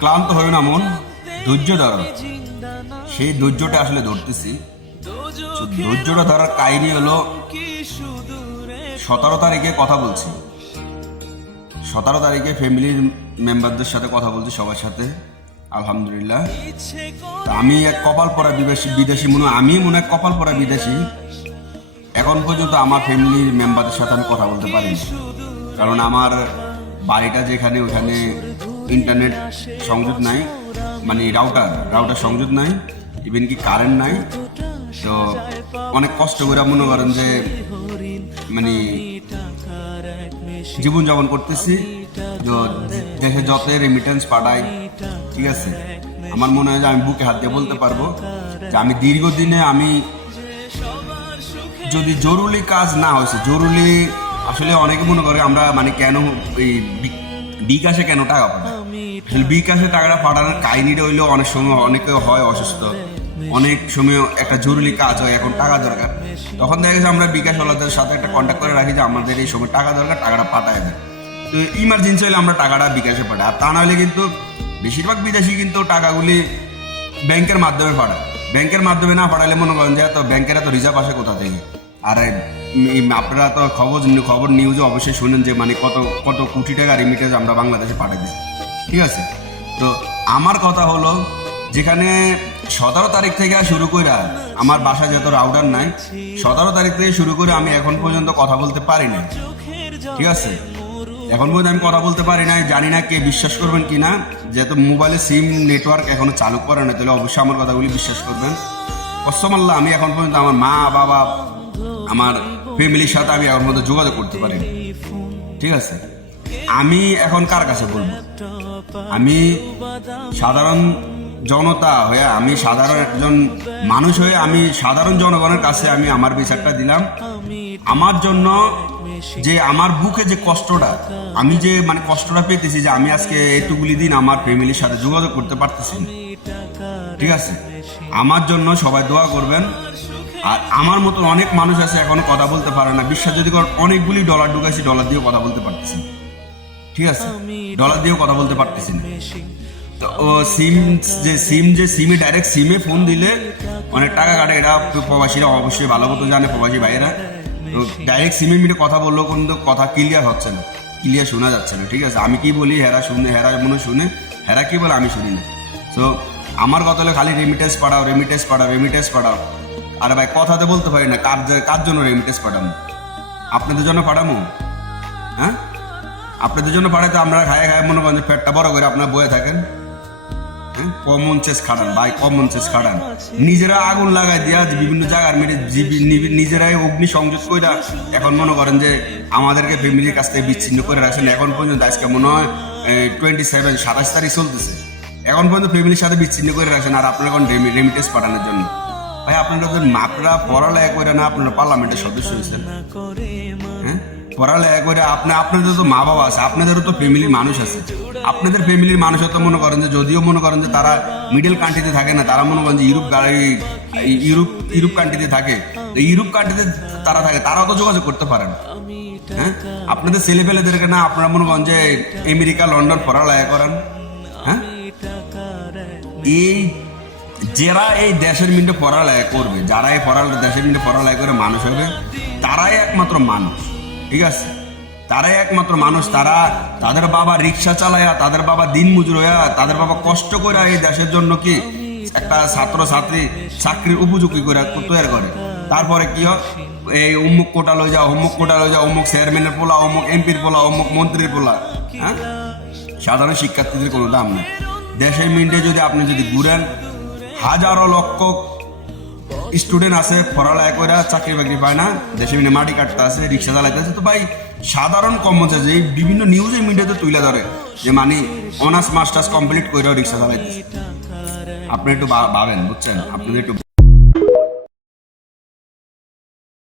ক্লান্ত হয় না মন, ধৈর্য ধরো। সেই ধৈর্যটা আসলে ধরতেছি। ধৈর্যটা ধরার কাহিনী হলো 17 তারিখে কথা বলছি। 17 তারিখে ফ্যামিলির মেম্বারদের সাথে কথা বলছি, সবার সাথে, আলহামদুলিল্লাহ। আমি এক কপাল পরা বিদেশি আমি মনে হয় কপাল পরা বিদেশি। এখন পর্যন্ত আমার ফ্যামিলির মেম্বারদের সাথে আমি কথা বলতে পারিনি, কারণ আমার বাড়িটা যেখানে, ওখানে ইন্টারনেট সংযোগ নাই, মানে রাউটার সংযোগ নাই, ইভেন কি কারেন্ট নাই। তো অনেক কষ্ট করে মনে করেন যে মানে জীবনযাপন করতেছি। দেশে যত রেমিটেন্স পাঠাই, ঠিক আছে, আমার মনে হয় যে আমি বুকে হাত দিয়ে বলতে পারবো যে আমি দীর্ঘদিনে আমি যদি জরুরি কাজ না হয়েছে, জরুরি আসলে অনেকে মনে করে আমরা মানে কেন এই বিকাশে কেন টাকা পাঠাই, আসলে বিকাশে টাকাটা পাঠানোর কাহিনীটা হইলেও অনেক সময় অনেকে হয় অসুস্থ, অনেক সময় একটা জরুরি কাজ হয়, এখন টাকা দরকার, তখন দেখা যাচ্ছে আমরা বিকাশ ওয়ালাদের সাথে একটা কন্ট্যাক্ট করে রাখি যে আমাদের এই সময় টাকা দরকার, টাকাটা পাঠায় দেয়। তো ইমার্জেন্সি হলে আমরা টাকাটা বিকাশে পাঠাই। আর তা না হলে কিন্তু বেশিরভাগ বিদেশি কিন্তু টাকাগুলি ব্যাংকের মাধ্যমে পাঠায়। ব্যাংকের মাধ্যমে না পাঠালে মনে করেন যে এত ব্যাংকের এত রিজার্ভ আসে কোথা থেকে। আর আপনারা তো খবর নিউজে অবশ্যই শুনেন যে মানে কত কত কোটি টাকা রিমিটেন্স আমরা বাংলাদেশে পাঠিয়ে দিচ্ছি, ঠিক আছে। তো আমার কথা হলো, যেখানে 17 তারিখ থেকে শুরু করে আমার বাসায় যত রাউটার নাই, 17 তারিখ থেকে শুরু করে আমি এখন পর্যন্ত কথা বলতে পারি না, ঠিক আছে। এখন পর্যন্ত আমি কথা বলতে পারি না। জানি না কে বিশ্বাস করবেন কিনা, যেহেতু মোবাইলে সিম নেটওয়ার্ক এখনো চালু করে না, তাহলে অবশ্যই আমার কথাগুলি বিশ্বাস করবেন। কসম আল্লাহ, আমি এখন পর্যন্ত আমার মা বাবা, আমার ফ্যামিলির সাথে আমি এখন পর্যন্ত যোগাযোগ করতে পারিনি, ঠিক আছে। আমি এখন কার কাছে বলবো? আমি সাধারণ জনতা হয়ে, আমি সাধারণ একজন মানুষ হয়ে আমি সাধারণ জনগণের কাছে আমি আমার বিচারটা দিলাম। আমার জন্য যে আমার বুকে যে কষ্টটা, আমি যে মানে কষ্টটা পেতেছি, যে আমি আজকে এতগুলি দিন আমার ফ্যামিলির সাথে যোগাযোগ করতে পারতেছি, ঠিক আছে। আমার জন্য সবাই দোয়া করবেন। আর আমার মতো অনেক মানুষ আছে এখনো কথা বলতে পারে না। বিশ্বাস যদি করেন, অনেকগুলি ডলার ঢুকাইছি, ডলার দিয়েও কথা বলতে পারতেছি, ঠিক আছে, ডলার দিয়েও কথা বলতে পারতেছি না। তো সিমে ডাইরেক্ট সিমে ফোন দিলে অনেক টাকা কাটে। এরা প্রবাসীরা অবশ্যই ভালো মতো জানে, প্রবাসী ভাইয়েরা। তো ডাইরেক্ট সিমে মিটে কথা বললেও কিন্তু কথা ক্লিয়ার হচ্ছে না, ক্লিয়ার শোনা যাচ্ছে না, ঠিক আছে। আমি কি বলি হেরা শুনে, হেরা মনে শুনে, হেরা কি বলে আমি শুনি না। তো আমার কথা হলো খালি রেমিটেন্স পাঠাও, রেমিটেন্স পাঠাও, রেমিটেন্স পাঠাও। আর ভাই কথাতে বলতে পারি না কার জন্য রেমিটেন্স পাঠাবো? আপনাদের জন্য পাঠাবো? হ্যাঁ, আপনাদের জন্য পাঠাতে আমরা খায় মনে করেন যে পেটটা বড় করে আপনার বয়ে থাকেন। কমন চেস খাটান ভাই, কমন চেস খাটান। নিজেরা আগুন লাগাই দিয়া বিভিন্ন জায়গার মেরে নিজেরাই অগ্নি সংযোগ করে এখন মনে করেন যে আমাদেরকে ফ্যামিলির কাছ থেকে বিচ্ছিন্ন করে রাখছেন। এখন পর্যন্ত আজকে মনে হয় 27 তারিখ চলতেছে, এখন পর্যন্ত ফ্যামিলির সাথে বিচ্ছিন্ন করে রাখছেন। আর আপনারা এখন রেমিটেন্স পাঠানোর জন্য ভাই, আপনারা পড়ালেখা করে না, আপনারা পার্লামেন্টের সদস্য হয়েছেন, হ্যাঁ, পড়ালেখা করে আপনাদের তো মা বাবা আছে, আপনাদেরও তো ফ্যামিলির মানুষ আছে। আপনাদের ফ্যামিলির মানুষ তো মনে করেন যে, যদিও মনে করেন যে তারা মিডল কান্ট্রিতে থাকে না, তারা মনে করেন যে ইউরোপ কান্ট্রিতে থাকে, ইউরোপ কান্ট্রিতে তারা থাকে, তারাও তো যোগাযোগ করতে পারেন। হ্যাঁ, আপনাদের ছেলেপেলেদেরকে না আপনারা মনে করেন যে আমেরিকা লন্ডন পড়ালেখা করেন। হ্যাঁ, যারা এই দেশের মিন্টে পড়ালেখা করবে, যারা এই দেশের মিন্টে পড়ালেখা করে মানুষ হবে, তারাই একমাত্র মানুষ, ঠিক আছে। তারাই একমাত্র মানুষ। তারা তাদের বাবা রিক্সা চালায়া, তাদের বাবা দিন মজুর হইয়া, তাদের বাবা কষ্ট করে এই দেশের জন্য কি একটা ছাত্র ছাত্রী চাকরির উপযোগী করে তৈরি করে। তারপরে কি হয়, এই অমুক কোটা লই যাও, অমুক কোটা লই যাও, অমুক চেয়ারম্যানের পোলা, অমুক এমপির পোলা, অমুক মন্ত্রীর পোলা। হ্যাঁ, সাধারণ শিক্ষার্থীদের কোনো দাম নেই। দেশের মিন্টে যদি আপনি যদি ঘুরেন, হাজারো লক্ষ স্টুডেন্ট আছে পড়ালেখা করে চাকরি বাকরি পায় না, দেশে মিনে মাটি কাটতে আছে, রিক্সা চালাইতে আছে। তো ভাই সাধারণ কর্মচারী যে বিভিন্ন নিউজের মিডিয়াতে তুলে ধরে যে মানে অনার্স মাস্টার্স কমপ্লিট করেও রিক্সা চালাইতেছে। আপনি একটু ভাবেন, বুঝছেন, আপনাদের একটু